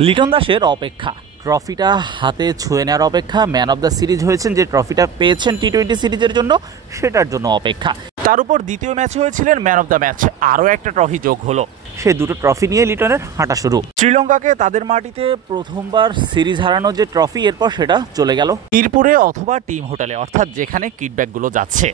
লিটন দাসের অপেক্ষা, ট্রফিটা হাতে ছুঁয়ে নেওয়ার অপেক্ষা, ম্যান অব দ্য সিরিজ হয়েছেন, যে ট্রফিটা পেয়েছেন টি-20 সিরিজের জন্য সেটার জন্য অপেক্ষা। তার উপর দ্বিতীয় ম্যাচে হয়েছিলেন ম্যান অব দ্য ম্যাচ, আরও একটা ট্রফি যোগ হলো। সে দুটো ট্রফি নিয়ে লিটনের হাঁটা শুরু। শ্রীলঙ্কাকে তাদের মাটিতে প্রথমবার সিরিজ হারানোর যে ট্রফি, এরপর সেটা চলে গেল মিরপুরে অথবা টিম হোটেলে, অর্থাৎ যেখানে কিডব্যাকগুলো যাচ্ছে।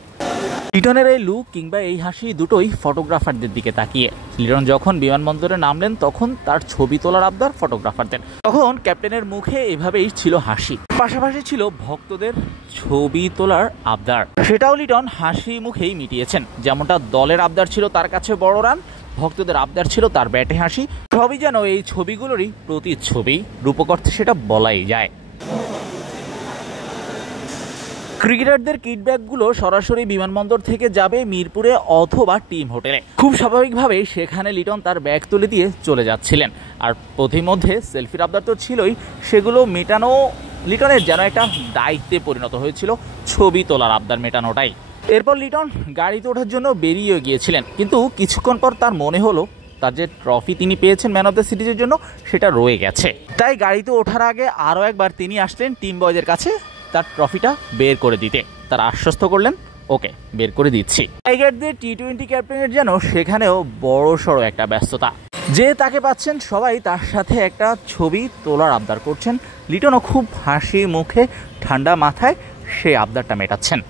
লিটনের এই লুক কিংবা এই হাসি দুটোই ফটোগ্রাফারদের দিকে তাকিয়ে। লিটন যখন বিমানবন্দরে নামলেন তখন তার ছবি তোলার আবদার ফটোগ্রাফারদের, তখন ক্যাপ্টেনের মুখে এভাবেই ছিল হাসি, পাশাপাশি ছিল ভক্তদের ছবি তোলার আবদার। সেটাও লিটন হাসি মুখেই মিটিয়েছেন। যেমনটা দলের আবদার ছিল তার কাছে বড় রান, ভক্তদের আবদার ছিল তার ব্যাটে হাসি, সবই যেন এই ছবিগুলোরই প্রতিচ্ছবি, রূপক অর্থে সেটা বলাই যায়। ক্রিকেটারদের কিডব্যাকগুলো সরাসরি বিমানবন্দর থেকে যাবে মিরপুরে অথবা টিম হোটেলে। খুব স্বাভাবিকভাবেই সেখানে লিটন তার ব্যাগ তুলে দিয়ে চলে যাচ্ছিলেন। আর পথিমধ্যে সেলফির আবদার তো ছিলই, সেগুলো মেটানো লিটনের যেন একটা দায়িত্বে পরিণত হয়েছিল, ছবি তোলার আবদার মেটানোটাই। এরপর লিটন গাড়িতে ওঠার জন্য বেরিয়ে গিয়েছিলেন, কিন্তু কিছুক্ষণ পর তার মনে হলো তার যে ট্রফি তিনি পেয়েছেন ম্যান অফ দ্য সিরিজের জন্য সেটা রয়ে গেছে। তাই গাড়িতে ওঠার আগে আরও একবার তিনি আসলেন টিম বয়দের কাছে তার ট্রফিটা বের করে দিতে। তারা আশ্বস্ত করলেন, ওকে বের করে দিচ্ছি। টাইগারদের টি-20 ক্যাপ্টেনের যেন সেখানেও বড় সড়ো একটা ব্যস্ততা, যে তাকে পাচ্ছেন সবাই তার সাথে একটা ছবি তোলার আবদার করছেন। লিটনও খুব হাসি মুখে ঠান্ডা মাথায় সেই আবদারটা মেটাচ্ছেন।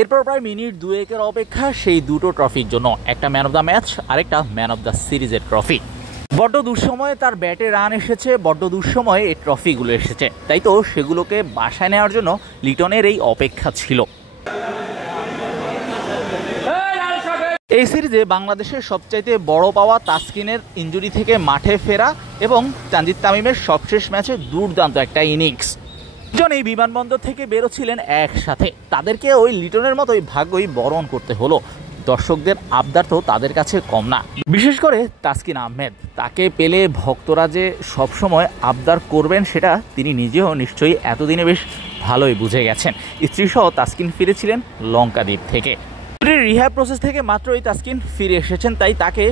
এরপর প্রায় মিনিট দুয়েকের অপেক্ষা সেই দুটো ট্রফির জন্য, একটা ম্যান অফ দ্য ম্যাচ, আরেকটা ম্যান অফ দ্য সিরিজের ট্রফি। বড্ড দুঃসময়ে তার ব্যাটে রান এসেছে, বড্ড দুঃসময়ে এই ট্রফিগুলো এসেছে, তাই তো সেগুলোকে বাসায় নেওয়ার জন্য লিটনের এই অপেক্ষা ছিল। এই সিরিজে বাংলাদেশের সবচাইতে বড় পাওয়া তাসকিনের ইনজুরি থেকে মাঠে ফেরা এবং তানজিদ তামিমের সবশেষ ম্যাচে দুর্দান্ত একটা ইনিংস। দুজন এই বিমানবন্দর থেকে বেরোছিলেন একসাথে, তাদেরকে ওই লিটনের মতোই ভাগ্যই বরণ করতে হলো। দর্শকদের আবদার তো তাদের কাছে কম না, বিশেষ করে তাসকিন আহমেদ। তাকে পেলে ভক্তরা যে সবসময় আবদার করবেন সেটা তিনি নিজেও নিশ্চয়ই এতদিনে বেশ ভালোই বুঝে গেছেন। স্ত্রীসহ তাসকিন ফিরেছিলেন লঙ্কা দ্বীপ থেকে। রিহ্যাব প্রসেস থেকে মাত্রই তাসকিন ফিরে এসেছেন, তাই তাকে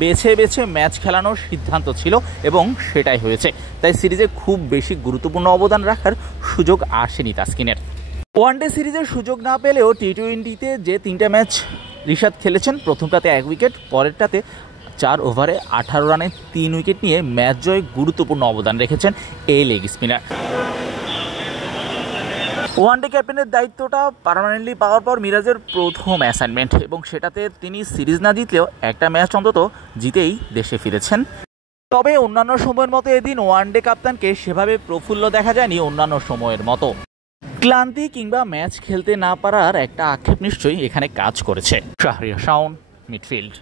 বেছে বেছে ম্যাচ খেলানোর সিদ্ধান্ত ছিল এবং সেটাই হয়েছে। তাই সিরিজে খুব বেশি গুরুত্বপূর্ণ অবদান রাখার সুযোগ আসেনি তাসকিনের। ওয়ানডে সিরিজের সুযোগ না পেলেও টি-20তে যে 3টা ম্যাচ রিশাদ খেলেছেন, প্রথমটাতে 1 উইকেট, পরেরটাতে 4 ওভারে 18 রানে 3 উইকেট নিয়ে ম্যাচ জয়ে গুরুত্বপূর্ণ অবদান রেখেছেন এই লেগ স্পিনার। ওয়ানডে ক্যাপ্টেনের দায়িত্বটা পার্মানেন্টলি পাওয়ার পর মিরাজের প্রথম অ্যাসাইনমেন্ট, এবং সেটাতে তিনি সিরিজ না জিতলেও একটা ম্যাচ অন্তত জিতেই দেশে ফিরেছেন। তবে অন্যান্য সময়ের মতো এদিন ওয়ানডে কাপ্তানকে সেভাবে প্রফুল্ল দেখা যায়নি অন্যান্য সময়ের মতো। ক্লান্তি কিংবা ম্যাচ খেলতে না পারার একটা আক্ষেপ নিশ্চয়ই এখানে কাজ করেছে। শাহরিয়ার শাওন, মিডফিল্ড।